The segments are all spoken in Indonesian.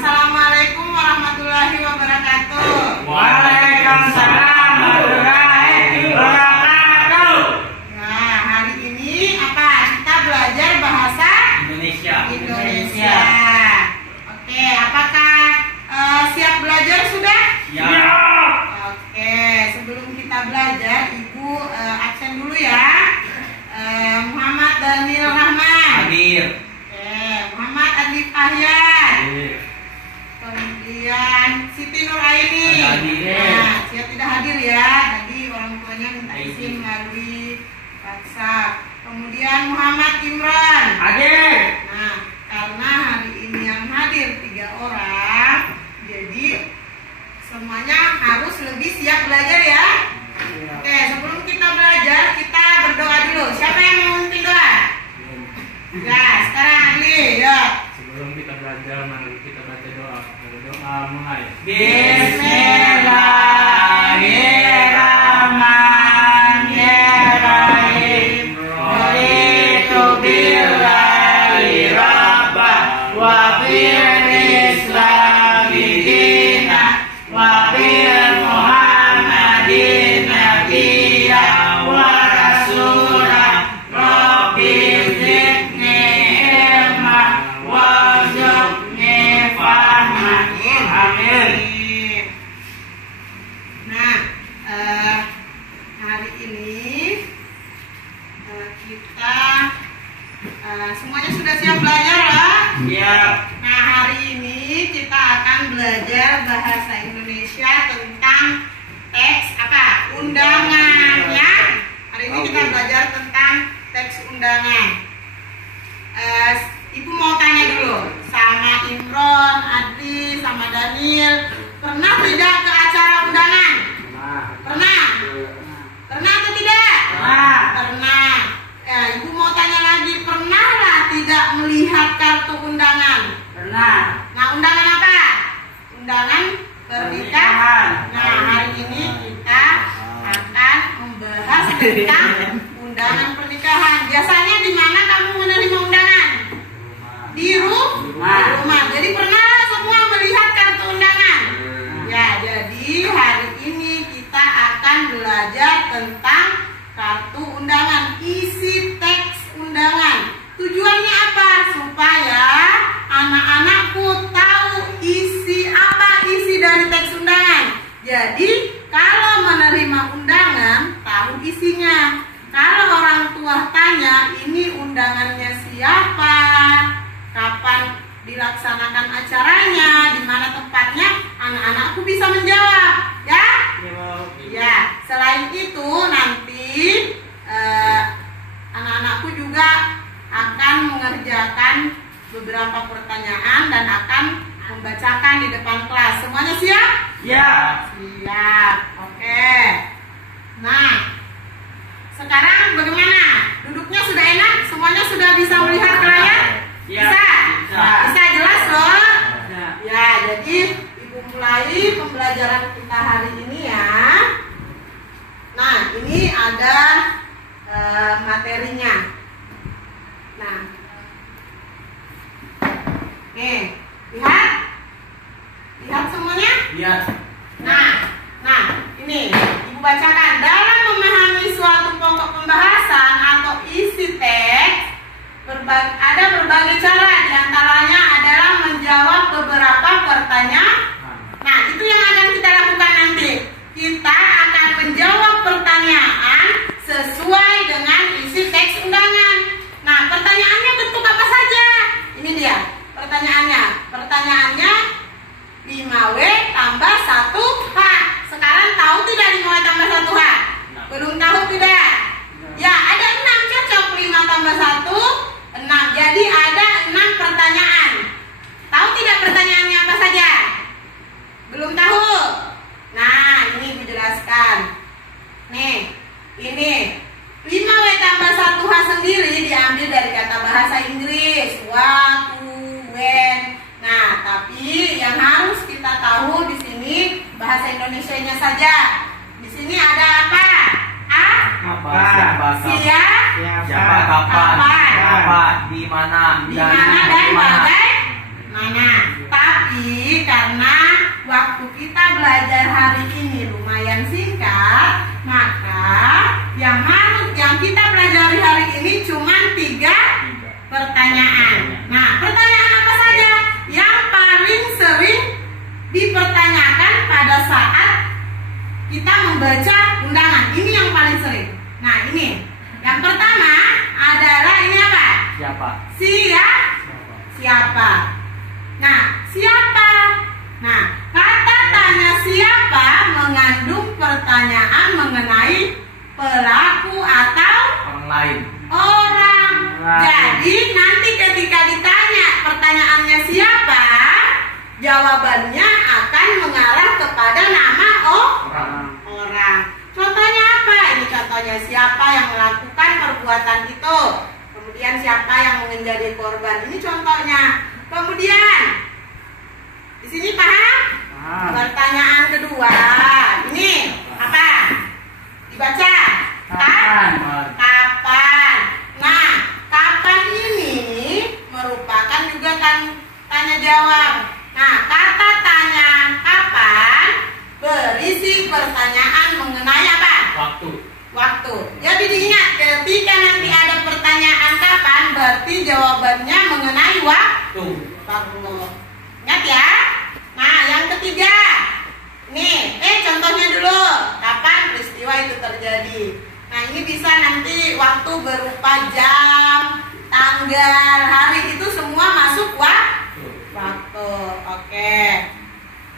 Assalamualaikum warahmatullahi wabarakatuh. Waalaikumsalam warahmatullahi wabarakatuh. Nah, hari ini apa? Kita belajar bahasa Indonesia. Oke, apakah siap belajar sudah? Ya. Oke, sebelum kita belajar, Ibu absen dulu ya. Muhammad Daniel Rahman. Hadir. Oke, Muhammad Adli Ahyan. Hadir. Kemudian Siti Nur Aini. Hadir. Nah, dia tidak hadir ya. Tadi orang tuanya minta izin melalui WhatsApp. Kemudian Muhammad Imran. Hadir. Nah, karena hari ini yang hadir 3 orang, jadi semuanya harus lebih siap belajar ya. Oke, sebelum kita belajar, kita berdoa dulu. Siapa yang mau memimpin doa? Ya, sekarang Adli, ya. Sebelum kita belajar, mari kita baca doa. Berdoa mulai. Bismillahirrahmanirrahim. Raditu billahi rabbah wa bil islami dinah wa bil muhammadin nabiyya wa rasulah. Rabbi zidni ilma warzuqni fahma. Amin. Nah, hari ini kita semuanya sudah siap belajar ya? Siap. Nah, hari ini kita akan belajar bahasa Indonesia tentang teks apa? Undangan ya. Hari ini kita belajar tentang teks undangan. Ibu mau tanya dulu sama Imron, Adli, sama Daniel, pernah tidak ke acara undangan? Pernah? Pernah atau tidak? Pernah. Ibu mau tanya lagi, pernahlah tidak melihat kartu undangan? Pernah. Nah, undangan apa? Undangan pernikahan. Nah, hari ini kita akan membahas tentang undangan pernikahan. Biasanya di mana kamu menerima undangan? Di rumah. Jadi pernah semua melihat kartu undangan? Ya, jadi hari ini kita akan belajar tentang kartu undangan, isi teks undangan. Tujuannya apa? Supaya anak-anakku tahu isi dari teks undangan. Jadi kalau menerima undangan, tahu isinya. Kalau orang tua tanya, ini undangannya siapa, kapan dilaksanakan acaranya, di mana tempatnya, anak-anakku bisa menjawab, ya? Ya. Selain itu nanti anak-anakku juga akan mengerjakan beberapa pertanyaan dan akan membacakan di depan kelas. Semuanya siap? Ya. Siap. Oke. Nah, sekarang bagaimana? Duduknya sudah enak? Semuanya sudah bisa melihat ke layar? Ya. Bisa? Bisa. Bisa jelas loh? Ya. Ya, jadi Ibu mulai pembelajaran kita hari ini ya. Nah, ini ada materinya. Nah, nih, lihat semuanya. Lihat. Nah, ini Ibu bacakan. Dalam memahami suatu pokok pembahasan atau isi teks, ada berbagai cara. Diantaranya adalah menjawab beberapa pertanyaan. Nah, itu yang akan kita lakukan nanti. Kita akan menjawab pertanyaan sesuai dengan isi teks undangan. Nah, pertanyaannya bentuk apa saja? Ini dia pertanyaannya. Pertanyaannya 5W tambah 1H. Sekarang tahu tidak 5W tambah 1H? Belum tahu tidak? Ya, ada 6, cocok. 5 tambah 1, 6. Jadi ada 6 pertanyaan. Tahu tidak pertanyaannya apa saja? Belum tahu? Nah, ini Ibu jelaskan. Nih, ini 5W tambah 1H sendiri diambil dari kata bahasa Inggris what, who, when. Nah, tapi yang harus kita tahu di sini bahasa Indonesianya saja. Di sini ada apa? Apa? Siapa, Kapan? Kapan? Apa? Di mana? Di mana dan bagaimana. Tapi pertanyaan. Nah, pertanyaan apa saja yang paling sering dipertanyakan pada saat kita membaca undangan? Ini yang paling sering. Nah, ini yang pertama adalah ini apa? Siapa? Siapa. Nah, siapa. Nah, kata tanya siapa mengandung pertanyaan mengenai pelaku atau Orang lain. orang. Right. Jadi nanti ketika ditanya pertanyaannya siapa, jawabannya akan mengarah kepada nama orang. Contohnya apa? Ini contohnya siapa yang melakukan perbuatan itu. Kemudian siapa yang menjadi korban. Ini contohnya. Kemudian di sini paham? Pertanyaan kedua. Ini apa? Dibaca. Kapan? Kapan? Nah, kapan ini merupakan juga tanya jawab. Nah, kata tanya kapan berisi pertanyaan mengenai apa? Waktu. Jadi diingat, ketika nanti ada pertanyaan kapan, berarti jawabannya mengenai waktu. Ingat ya. Nah, yang ketiga. Nih, contohnya dulu. Kapan peristiwa itu terjadi? Nah, ini bisa nanti waktu berupa jam, tanggal, hari, itu semua masuk waktu. Oke.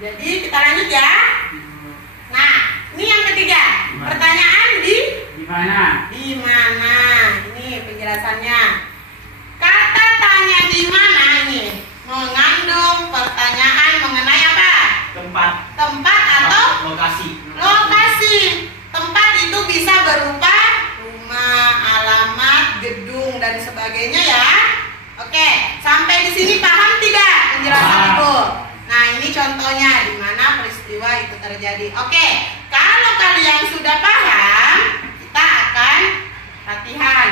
Jadi kita lanjut ya. Nah, ini yang ketiga. Pertanyaan di mana? Ini penjelasannya. Kata tanya di mana ini mengandung pertanyaan mengenai apa? Tempat atau lokasi. Tempat itu bisa berupa rumah, alamat, gedung dan sebagainya ya. Oke, sampai di sini paham tidak penjelasan Ibu? Nah, ini contohnya di mana peristiwa itu terjadi. Oke, kalau kalian sudah paham, kita akan latihan.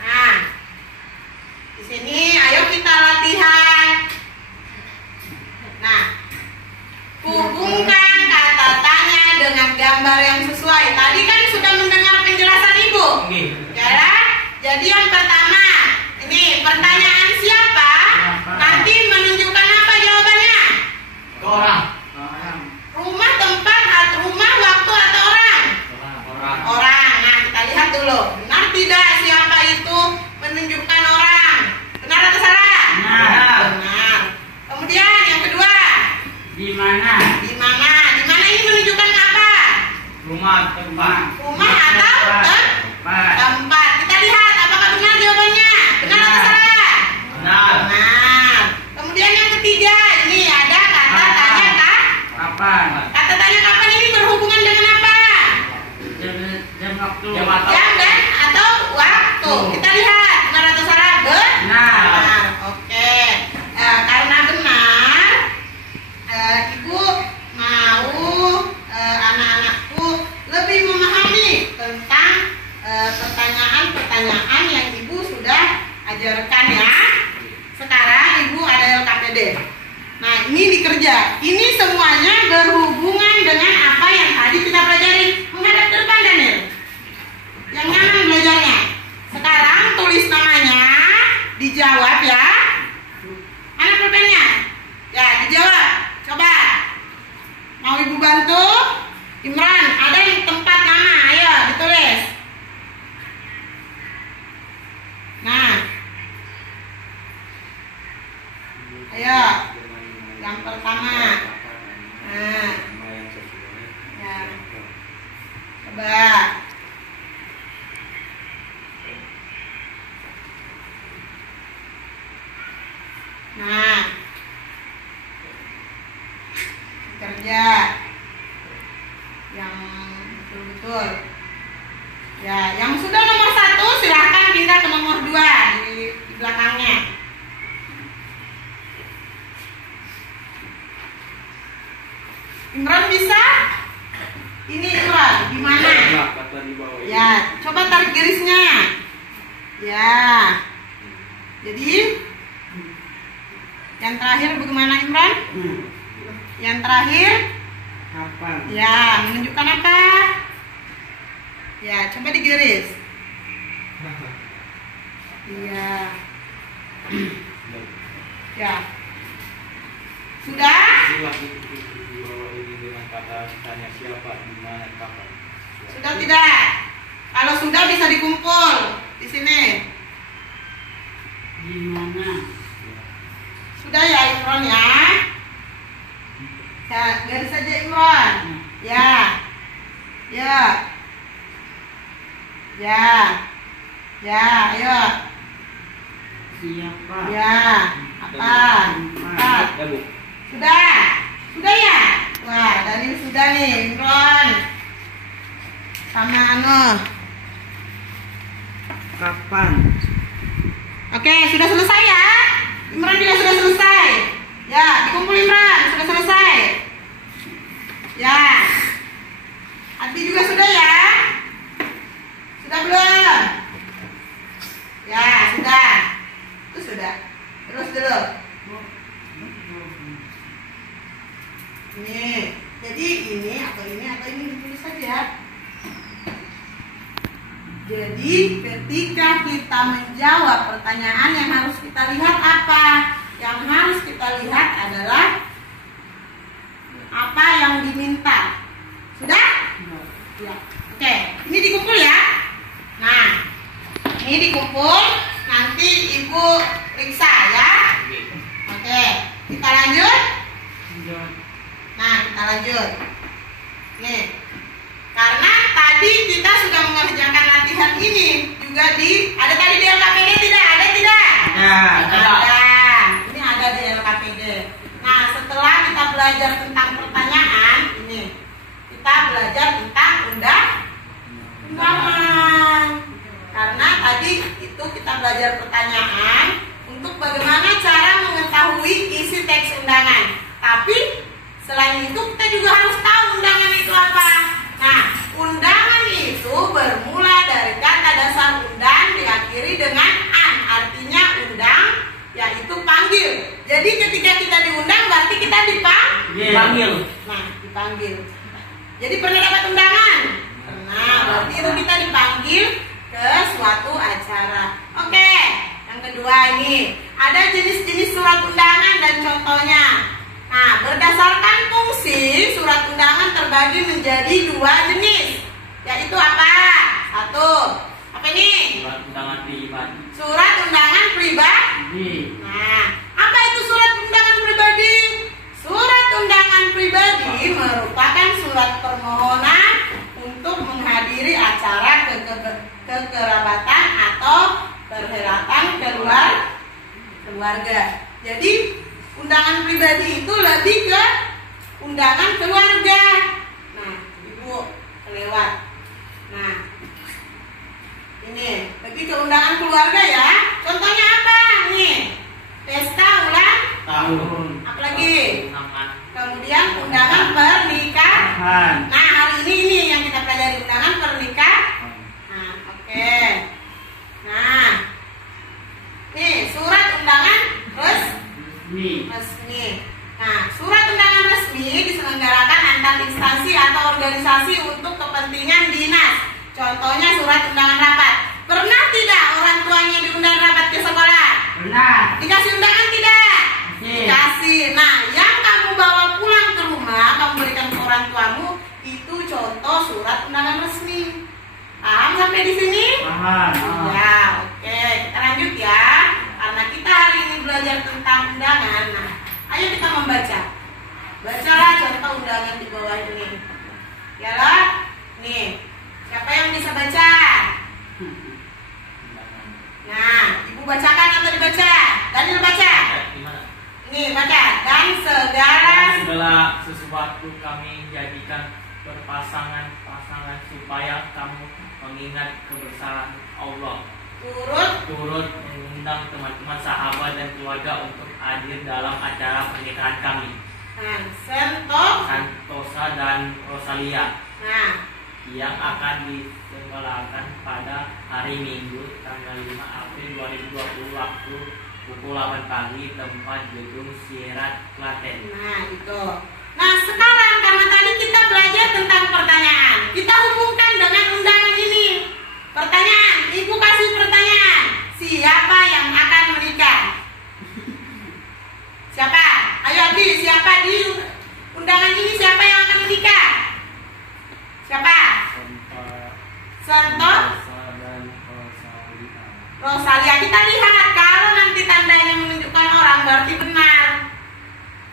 Nah, di sini ayo kita latihan. Nah, hubungkan kata tanya dengan gambar yang sesuai. Tadi kan sudah mendengar penjelasan Ibu. Ya, jadi yang pertama, ini pertanyaan siapa? Nanti menunjukkan apa jawabannya? Orang. Rumah, tempat, rumah, waktu atau orang? Orang. Nah, kita lihat dulu. Benar tidak siapa itu menunjukkan orang? Benar atau salah? Benar. Kemudian yang kedua. Di mana? Di mana ini menunjukkan apa? Rumah, tempat. Rumah atau tempat. Kita lihat apakah benar jawabannya. Benar atau salah? Benar. Kemudian yang ketiga, ini ada kata tanya Kapan? Kata tanya kapan ini berhubungan dengan apa? Jam waktu. Jam dan atau waktu. Kita lihat benar atau salah. Benar. Oke. Karena benar, Ibu mau anak-anakku lebih memahami tentang pertanyaan-pertanyaan yang Ibu sudah ajarkan ya. Sekarang Ibu ada LKPD. Nah, ini dikerja. Ini semuanya berhubungan dengan apa yang tadi kita pelajari. Menghadap ke depan, Daniel. Yang nyaman belajarnya. Sekarang tulis namanya, dijawab ya. Mana pulpennya? Ya, dijawab. Coba. Mau Ibu bantu? Imran, ada yang tempat nama. Ayo, ditulis. Nah. Ayo. Yang pertama. Nah. Ya. Coba. Nah. Kerja yang betul-betul. Ya, yang sudah nomor 1 silahkan pindah ke nomor 2 di belakangnya. Imran bisa? Ini Imran, di mana? Ya, coba tarik garisnya. Ya. Jadi yang terakhir bagaimana Imran? Yang terakhir Kapan? ya, menunjukkan apa? Ya, coba digaris. Iya. Ya. Sudah? Silahkan di bawah ini dengan kata tanya siapa, di mana, kapan. Sudah tidak? Kalau sudah bisa dikumpul di sini. Di mana? Sudah ya Imron ya? Ya, garis saja Imron. Ya. Ya. Ya. Ya, ayo. Siapa? Ya. Apa? Ya, Bu. Sudah? Sudah ya? Wah, Daniel sudah nih, Imron. Sama Kapan? Oke, sudah selesai ya? Imran juga sudah selesai. Ya, dikumpul Imran, sudah selesai. Ya. Adi juga sudah ya? Sudah belum? Ya, sudah. Itu sudah. Terus dulu. Ini. Jadi ini atau ini ditulis saja. Jadi ketika kita menjawab pertanyaan yang harus kita lihat apa? Yang harus kita lihat adalah apa yang diminta. Sudah? Ya. Oke, ini dikumpul ya. Nah, ini dikumpul. Nanti Ibu periksa ya. Oke, kita lanjut. Nah, kita lanjut. Nih. Karena tadi kita sudah mengerjakan latihan ini juga ada tadi di LKPD tidak? Ada tidak? Ada. Ini ada di LKPD. Nah, setelah kita belajar tentang pertanyaan, ini kita belajar tentang undangan. Karena tadi itu kita belajar pertanyaan untuk bagaimana cara mengetahui isi teks undangan. Tapi selain itu kita juga harus tahu undangan itu apa. Nah, undangan itu bermula dari kata dasar undang diakhiri dengan an, artinya undang, yaitu panggil. Jadi ketika kita diundang berarti kita dipanggil. Nah, dipanggil. Jadi pernah dapat undangan? Pernah. Berarti itu kita dipanggil ke suatu acara. Oke. Yang kedua ini ada jenis-jenis surat undangan dan contohnya. Nah, berdasarkan fungsi, surat undangan terbagi menjadi 2 jenis. Yaitu apa? 1. Apa ini? Surat undangan pribadi. Surat undangan pribadi. Nah, apa itu surat undangan pribadi? Surat undangan pribadi merupakan surat permohonan untuk menghadiri acara kekerabatan atau perhelatan keluarga. Jadi undangan pribadi itu lebih ke undangan keluarga. Nah, Ibu kelewat. Nah, ini lebih ke undangan keluarga ya. Contohnya apa? Nih, pesta ulang Tahun. apalagi. Kemudian undangan pernikahan. Nah, hari ini yang kita pelajari undangan pernikahan. Nah, oke. Nah, nih surat undangan resmi. Nah, surat undangan resmi diselenggarakan antar instansi atau organisasi untuk kepentingan dinas. Contohnya surat undangan rapat. Pernah tidak orang tuanya diundang rapat ke sekolah? Pernah. Dikasih undangan tidak? Dikasih. Nah, yang kamu bawa pulang ke rumah, kamu berikan ke orang tuamu, itu contoh surat undangan resmi. Paham sampai di sini? Paham. Ya, oke. Kita lanjut ya. Karena kita hari ini belajar tentang undangan. Nah, ayo kita membaca. Bacalah contoh undangan di bawah ini. Ya lah. Nih, siapa yang bisa baca? Nah, Ibu bacakan atau dibaca? Daniel baca. Ini baca. Dan segala sesuatu kami jadikan berpasangan-pasangan supaya kamu mengingat kebesaran Allah. Turut mengundang teman-teman, sahabat dan keluarga untuk hadir dalam acara pernikahan kami. Nah, Santosa dan Rosalia. Nah, yang akan diselenggarakan pada hari Minggu tanggal 5 April 2020 waktu pukul 8 pagi tempat gedung Sierat Klaten. Nah, itu. Nah, sekarang karena tadi kita belajar tentang pertanyaan, kita hubungkan dengan undangan ini. Pertanyaan, Ibu kasih pertanyaan. Siapa yang akan menikah? Jadi siapa di undangan ini, siapa yang akan menikah? Siapa? Santo Rosalia. Kita lihat, kalau nanti tandanya menunjukkan orang berarti benar.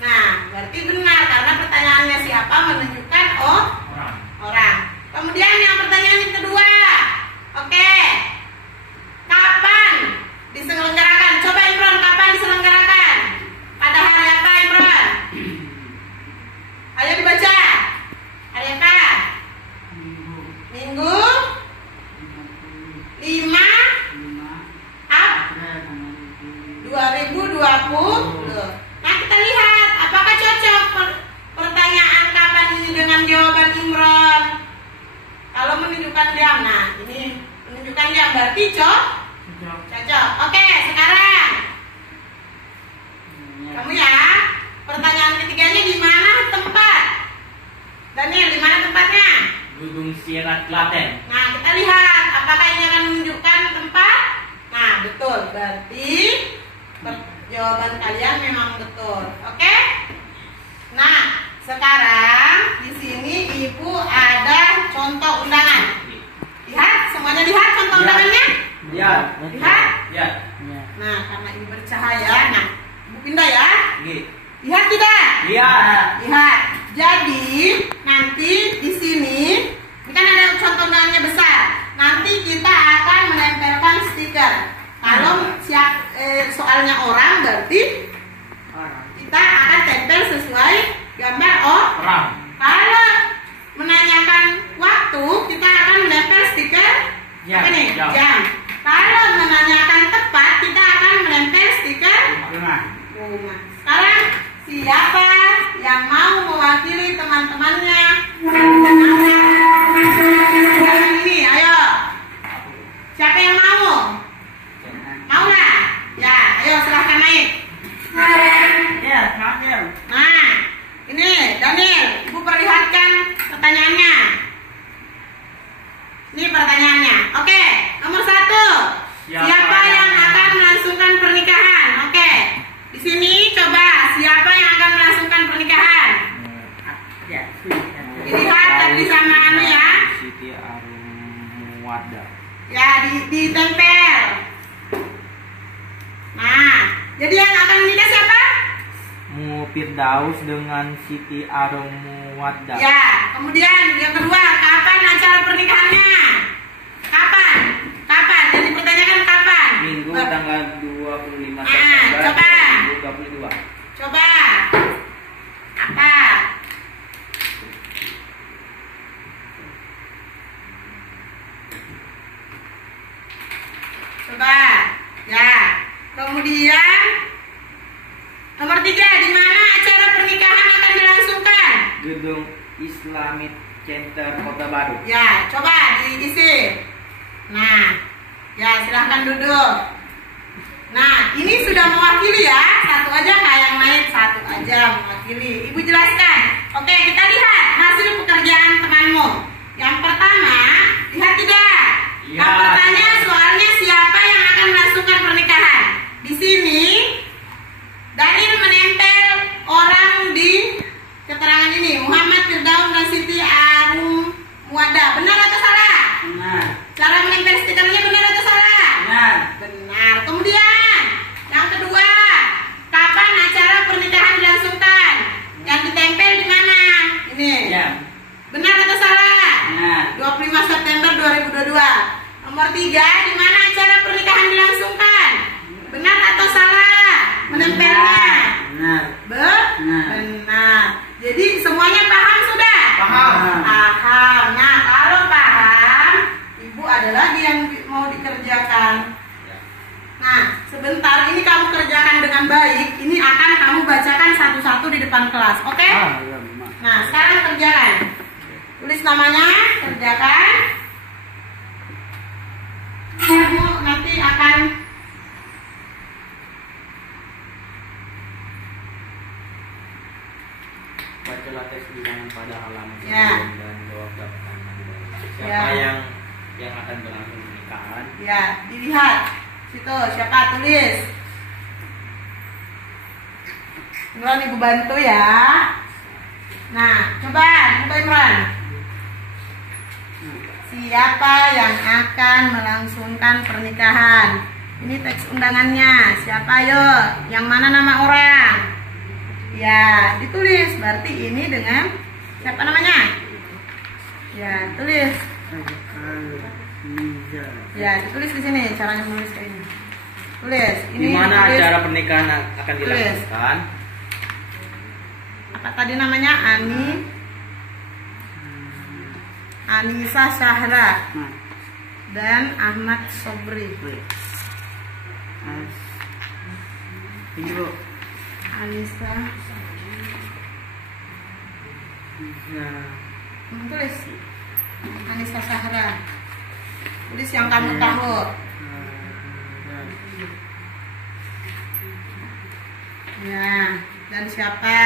Nah, berarti benar karena pertanyaannya siapa menunjukkan orang. Kemudian yang pertanyaan yang kedua. Oke. Kapan diselenggarakan? Coba Imron, kapan diselenggarakan? Pada hari apa Imron? Ayo dibaca. Hari apa? Minggu 5 April 2020. Nah, kita lihat apakah cocok pertanyaan kapan ini dengan jawaban Imron. Kalau menunjukkan jam, nah ini menunjukkan jam berarti cocok. Oke, sekarang kamu ya. Pertanyaan ketiganya, di mana tempat? Daniel, di mana tempatnya? Gunung Sirat, Klaten. Nah, kita lihat apakah ini akan menunjukkan tempat. Nah, betul. Berarti jawaban kalian memang betul. Oke? Nah, sekarang di sini Ibu ada contoh undangan. Lihat, semuanya lihat contoh undangannya? Ya. Lihat? Ya. Nah, karena ini bercahaya, nah, Ibu pindah ya. Gitu. Lihat tidak? Lihat. Lihat. Jadi nanti di sini ini kan ada contoh undangannya besar. Nanti kita akan menempelkan stiker. Kalau soalnya orang berarti kita akan tempel sesuai gambar Orang. Kalau menanyakan waktu kita akan menempel stiker Jam. apa nih? Jam. Jam. Kalau menanyakan tepat kita akan menempel stiker rumah. Sekarang siapa yang mau mewakili teman-temannya? Ini, ayo. Siapa yang mau? Mau nggak? Ya, ayo silahkan naik. Ya, Daniel. Nah, ini Daniel, Ibu perlihatkan pertanyaannya. Ini pertanyaannya. Oke, nomor 1. Siapa yang akan melangsungkan pernikahan? Oke. Di sini coba siapa yang akan melangsungkan pernikahan? Dilihat tadi sama anu ya. Siti Arumuwada. Ya, ditempel. Nah, jadi yang akan menikah siapa? Mu Firdaus dengan Siti Arumuwada. Ya, kemudian yang kedua, kapan acara pernikahannya? Kapan? Jadi pertanyakan kapan? Minggu tanggal 25 Nah, September coba. 2022. Coba. Apa? Coba. Ya. Kemudian nomor 3, di mana acara pernikahan akan dilangsungkan? Gedung Islamic Center Kota Baru. Ya, coba diisi. Nah, ya silahkan duduk. Nah, ini sudah mewakili ya. Satu aja kayak yang lain, satu aja mewakili. Ibu jelaskan. Oke, kita lihat hasil pekerjaan temanmu. Yang pertama, lihat tidak? Ya. Yang pertama soalnya siapa yang akan melangsungkan pernikahan? Di sini Daniel menempel orang di keterangan ini, Muhammad Firdaus dan Siti Arumuwada. Benar atau salah? Benar. Cara menempel stikernya benar atau salah? Benar. Benar. Kemudian yang kedua, kapan acara pernikahan dilangsungkan? Yang ditempel di mana? Ini. Ya. Benar atau salah? Benar. 25 September 2022. Nomor 3, di mana acara pernikahan dilangsungkan? Benar atau salah? Menempelnya. Benar. Benar. Jadi semuanya paham sudah? Paham. Paham. Nah, kalau paham, Ibu ada lagi yang mau dikerjakan. Nah, sebentar ini kamu kerjakan dengan baik. Ini akan kamu bacakan satu-satu di depan kelas, oke? Nah, sekarang kerjakan. Tulis namanya, kerjakan. Kamu nanti akan Bacalah tes bilangan pada halaman Ya. sebelum dan jawab pertanyaan di bawah. Siapa yang akan berlangsung pernikahan? ya dilihat. Situ siapa tulis? Imran ibu bantu ya. Nah, coba Imran. Siapa yang akan melangsungkan pernikahan? Ini teks undangannya. Siapa yo? Yang mana nama orang? Ya, ditulis. Berarti ini dengan siapa namanya? Ya, tulis. Ya, ditulis di sini. Caranya menulis kayak ini. Tulis. Ini Di mana ditulis. acara pernikahan akan dilangsungkan? Apa tadi namanya? Anissa Syahra dan Ahmad Sobri. Anissa. Tulis. Anissa Syahra. Tulis yang kamu tahu. Ya, dan siapa?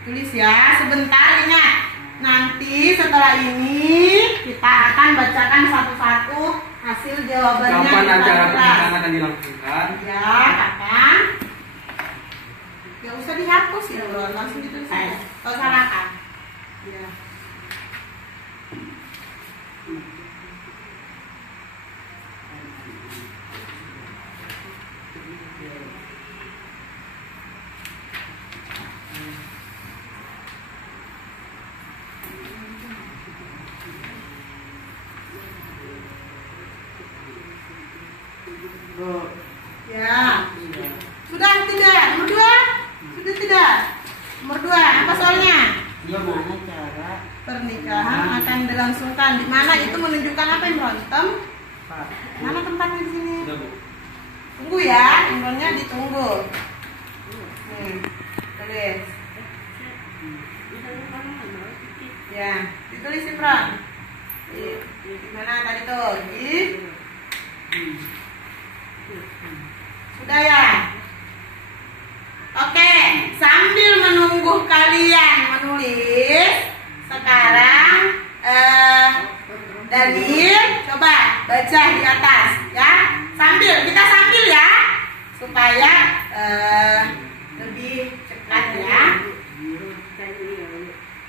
Tulis ya, sebentar ingat. Nanti setelah ini kita akan bacakan satu-satu hasil jawabannya. Kapan di acara kelas. pernikahan akan dilangsungkan? Ya, kapan? Gak usah dihapus ya, bro. Langsung ditulis aja. Gak usah nakal. Ya. Ya. Sudah tidak? Nomor 2? Sudah tidak? Nomor 2, apa soalnya? Gimana cara Pernikahan akan dilangsungkan. Di mana itu menunjukkan apa, Imron? Mana tempatnya di sini? Sudah, Bu. Tunggu ya, Imronnya ditunggu. Tulis. Ya, ditulis Imron. Di mana tadi tuh? Sudah ya? Oke, sambil menunggu kalian menulis, sekarang Daniel coba baca di atas ya. Kita sambil ya, supaya lebih cepat ya.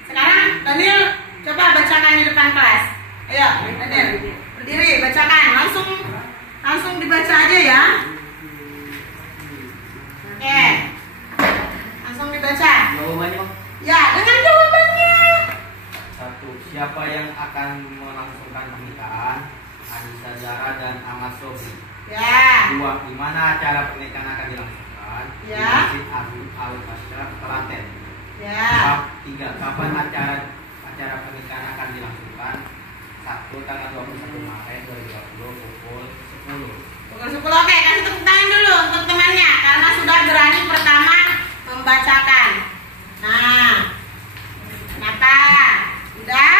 Sekarang Daniel coba bacakan di depan kelas. Ayo, Daniel, berdiri, bacakan. Langsung dibaca aja ya. Oke, langsung dibaca. Jawabannya, Ya, dengan jawabannya. 1. Siapa yang akan melangsungkan pernikahan? Anissa Zara dan Ahmad Sobri. Ya. 2. Di mana acara pernikahan akan dilangsungkan? Di Ya. Masjid Agung Al-Ashraf, Klaten. Ya. 3. Kapan acara pernikahan akan dilangsungkan? 1. Tanggal 21 Maret 2020 pukul 10. Pukul 10. Oke, kasih tepuk tangan dulu untuk temannya karena sudah berani pertama membacakan. Nah, kenapa? Sudah?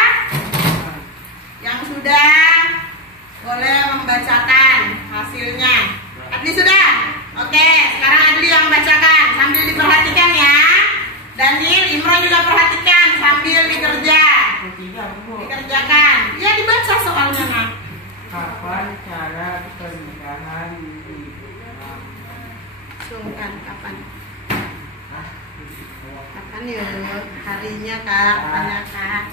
Yang sudah boleh membacakan hasilnya. Adli sudah? Oke, sekarang Adli yang bacakan sambil diperhatikan ya. Daniel, Imron juga perhatikan sambil dikerjakan. Ya, dibaca soalnya, Nak. kapan cara pernikahan Sungkan kapan? Kapan ya? Harinya Kak, tanya Kak.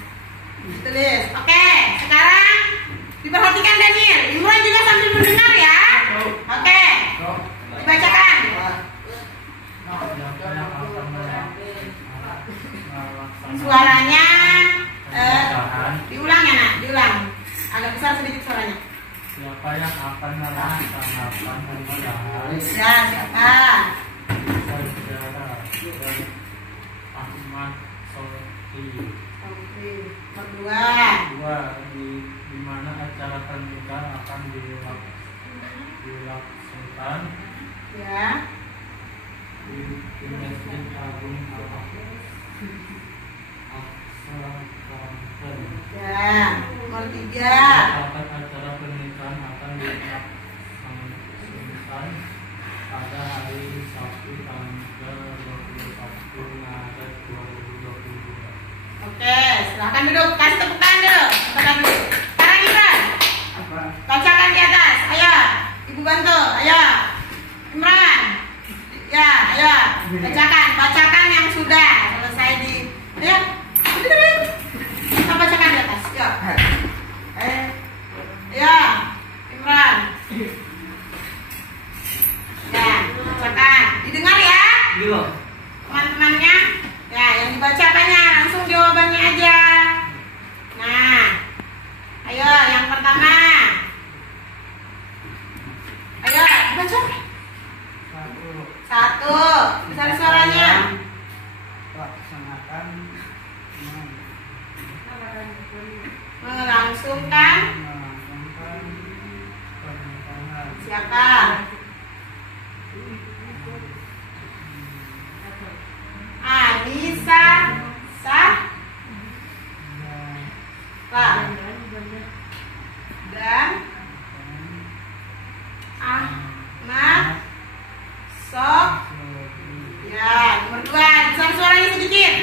Tulis. Oke, sekarang diperhatikan Daniel. Imran juga sambil mendengar ya. Oke, dibacakan. Suaranya diulang ya Nak, diulang. Agak besar sedikit suaranya. Siapa yang akan melaksanakan pernikahan? Ya, siapa? Saudara dan Ahmad Sobri. Oke, kedua. 2. Di mana acara pernikahan akan dilangsungkan? Ya. Di Masjid Agung Al-Ashraf. Ya, nomor 3. Kapan acara pernikahan akan dilangsungkan? Pada hari Sabtu tanggal 21 Maret 2022. Oke, silahkan duduk. Kasih tepuk tangan dulu. Sekarang Imran, bacakan di atas. Ayo, Ibu bantu. Ayo, Imran. Ya, ayo bacakan yang sudah selesai di. Ayo, kita bacakan di atas. Yuk. Ya, Imran. Ya, bacakan. Didengar ya, Iya. teman-temannya. Ya, yang dibaca apanya? Langsung jawabannya aja. Nah, ayo yang pertama. Ayo, baca. Satu. Besar suaranya. Laksanakan Melangsungkan pernikahan siapa? Anissa dan Ahmad Sok. Ya, nomor 2. Besar suaranya sedikit.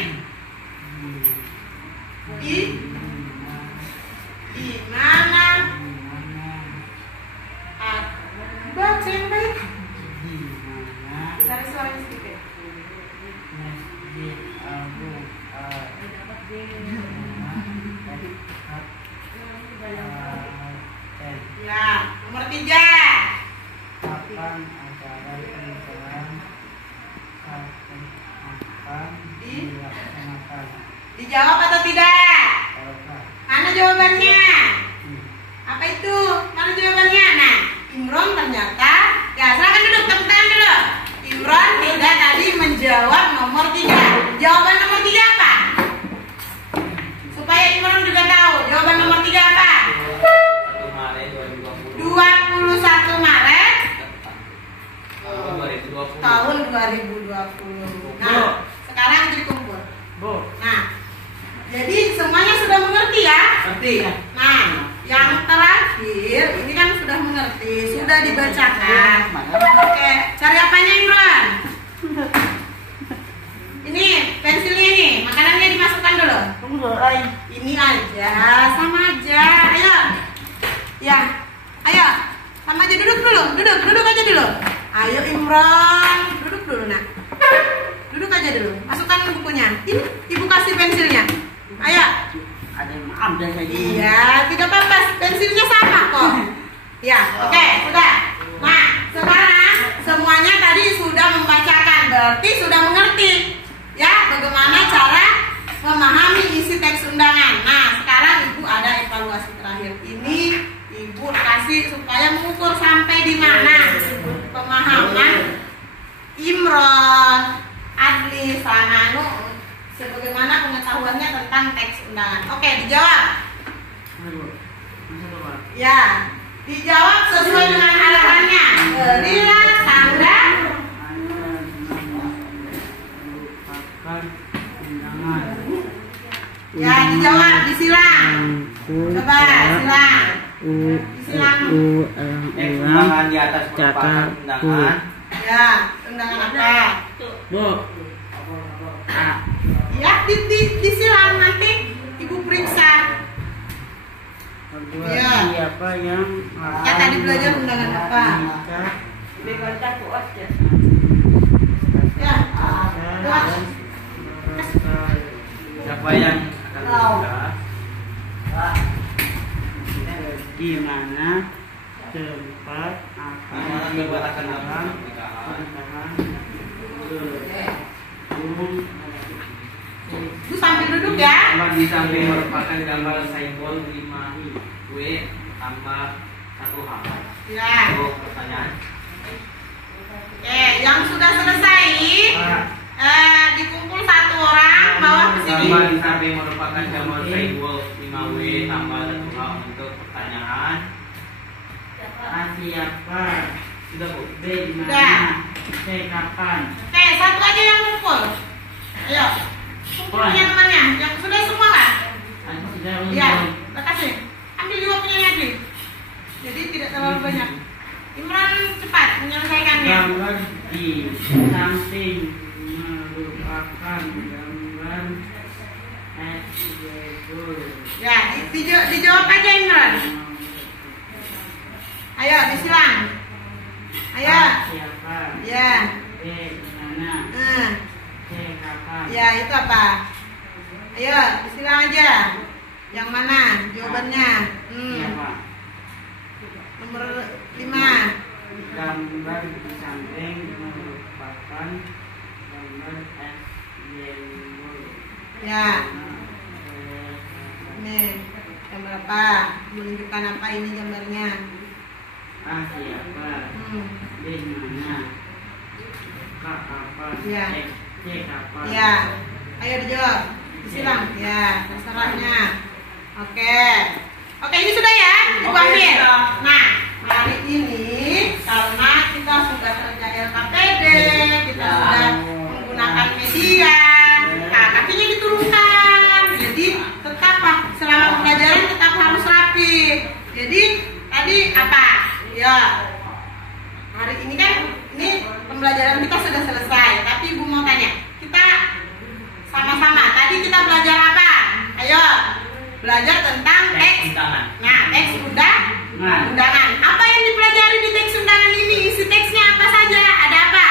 Di mana? Baca yang baik. Besar suaranya sedikit. Masjid Abu Ya, nomor 3. Kapan acara pernikahan akan dilaksanakan? Dijawab atau tidak? Apakah Mana jawabannya? Apa itu? Mana jawabannya? Nah, Imron ternyata. Ya, silakan duduk, tepuk tangan dulu. Imron tidak tadi menjawab nomor 3. Jawaban nomor 3 apa? Supaya Imron juga tahu. Jawaban nomor 3 apa? 1 Maret 2020. 21 Maret tahun 2020. tahun 2020. Nah, sekarang jadi kumpul. Bu? Nah, jadi semuanya sudah mengerti ya? Ngerti. Nah, yang terakhir ini kan sudah mengerti, sudah dibacakan. Oke, cari apanya Imran? Ini pensilnya ini, makanannya dimasukkan dulu. Ini aja, sama aja. Ayo, ya, ayo, sama aja duduk dulu, duduk aja dulu. Ayo Imran, duduk dulu nak. Duduk aja dulu, masukkan bukunya. Ini ibu kasih pensilnya. Ayo. Ada yang maaf dan kayak gini. Iya, tidak apa-apa. Pensilnya sama kok. Ya, oke, sudah. Nah, sekarang semuanya tadi sudah membacakan, berarti sudah mengerti ya bagaimana cara memahami isi teks undangan. Nah, sekarang Ibu ada evaluasi terakhir. Ini Ibu kasih supaya mengukur sampai di mana pemahaman Imron, Adli, Sananu sebagaimana pengetahuannya tentang teks undangan. Oke, dijawab. Ya, dijawab sesuai dengan arahannya. Berilah tanda. Ya, dijawab, disilang. Coba, silang. Disilang. Teks undangan di atas merupakan undangan. Ya, undangan apa? Bu. Ya, disilang nanti Ibu periksa. Ya. Siapa yang Ya, tadi belajar undangan apa? Ya, buat. Siapa yang akan menikah? Di mana tempat akan pernikahan? pernikahan Ibu sambil duduk ya. Gambar di samping merupakan gambar simbol 5W tambah 1H. Ya. Untuk pertanyaan. Oke, yang sudah selesai dikumpul satu orang bawah ke sini. Gambar di samping merupakan gambar simbol 5W tambah 1H untuk pertanyaan. siapa? Sudah Bu. B di Sudah. mana? C kapan? Oke, satu aja yang kumpul. Ayo. Kumpul punya temannya. Yang sudah semua kan? Aku sudah Iya. untung. Terima kasih. Ambil juga punya Nadli. Jadi tidak terlalu banyak. Imran cepat menyelesaikannya. Gambar di samping merupakan gambar Ya, dijawab aja Imran. Ayo, disilang. Ayo. siapa? Ya. B di mana? C kapan? Ya, itu apa? Ayo, istilah aja. Yang mana jawabannya? Iya, Pak. Nomor 5. Gambar di samping merupakan gambar es jengkol. Ya. Ini gambar apa? Menunjukkan apa ini gambarnya? A siapa? B mana? K apa? Ya. C kapan? Ya. Ayo dijawab. Silang. Ya, terserahnya. Oke. Oke, ini sudah ya? Ibu Oke, ambil. sudah. Nah, hari ini karena kita sudah kerja LKPD, kita sudah menggunakan media, nah, kakinya diturunkan. Jadi tetap Pak, selama pembelajaran tetap harus rapi. Jadi tadi apa? Ya. Hari ini kan ini pembelajaran kita sudah selesai, tapi Ibu mau tanya, kita sama-sama tadi kita belajar apa? Ayo, belajar tentang teks. Nah, teks undangan. Apa yang dipelajari di teks undangan ini? Isi teksnya apa saja? Ada apa?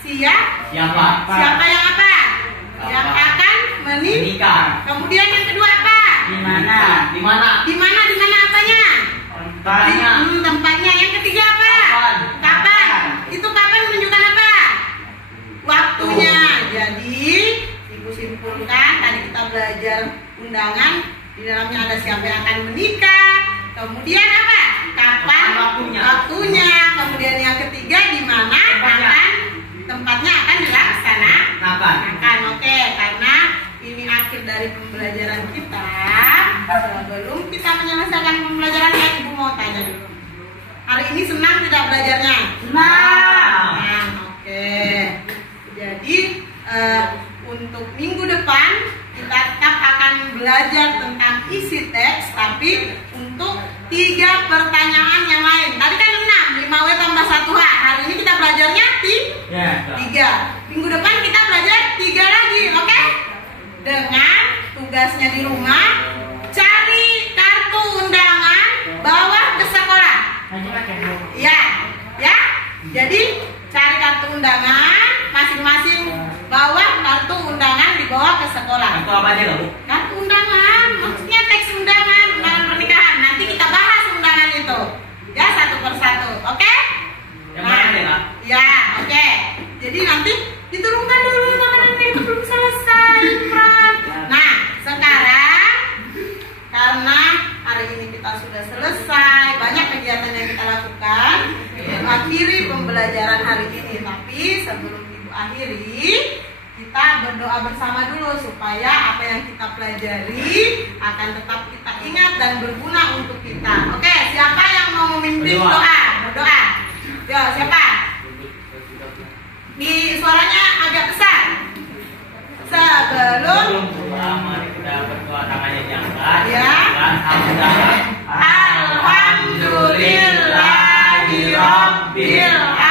Siapa? Siapa yang apa? Yang akan menikah. Kemudian yang kedua apa? Di mana? Di mana? Di mana apanya? Tempatnya. Tempatnya. Yang ketiga apa? Kapan? Itu kapan menunjukkan apa? Waktunya. Jadi Ibu simpulkan tadi kita belajar undangan, di dalamnya ada siapa yang akan menikah, kemudian apa? Kapan waktunya, kemudian yang ketiga di mana tempatnya akan dilaksanakan. Oke, karena ini akhir dari pembelajaran kita. Sebelum kita menyelesaikan pembelajaran, Ibu mau tanya dulu. Hari ini senang tidak belajarnya? Senang. Oke. Jadi untuk minggu depan kita tetap akan belajar tentang isi teks, tapi untuk 3 pertanyaan yang lain. Tadi kan 6, 5W tambah 1H. Hari ini kita belajarnya 3. Minggu depan kita belajar 3 lagi, oke? Dengan tugasnya di rumah, cari kartu undangan, bawa ke sekolah. Ya. Jadi cari kartu undangan, masing-masing bawa kartu undangan dibawa ke sekolah. Kartu apa aja, Bu? Kartu undangan, maksudnya teks undangan pernikahan. Nanti kita bahas undangan itu, ya, satu persatu, oke? Yang mana aja, Kak? Ya, oke. Jadi nanti diturunkan dulu undangannya, itu belum selesai, Pran. Nah, sekarang karena hari ini kita sudah selesai, banyak kegiatan yang kita lakukan, akhiri pembelajaran hari ini. Tapi sebelum Ibu akhiri, kita berdoa bersama dulu supaya apa yang kita pelajari akan tetap kita ingat dan berguna untuk kita. Oke, siapa yang mau memimpin doa? Berdoa. Ya, siapa? Di suaranya agak besar. Sebelum mari kita berdoa, tangannya diangkat. Ya. Alhamdulillahirabbil alamin.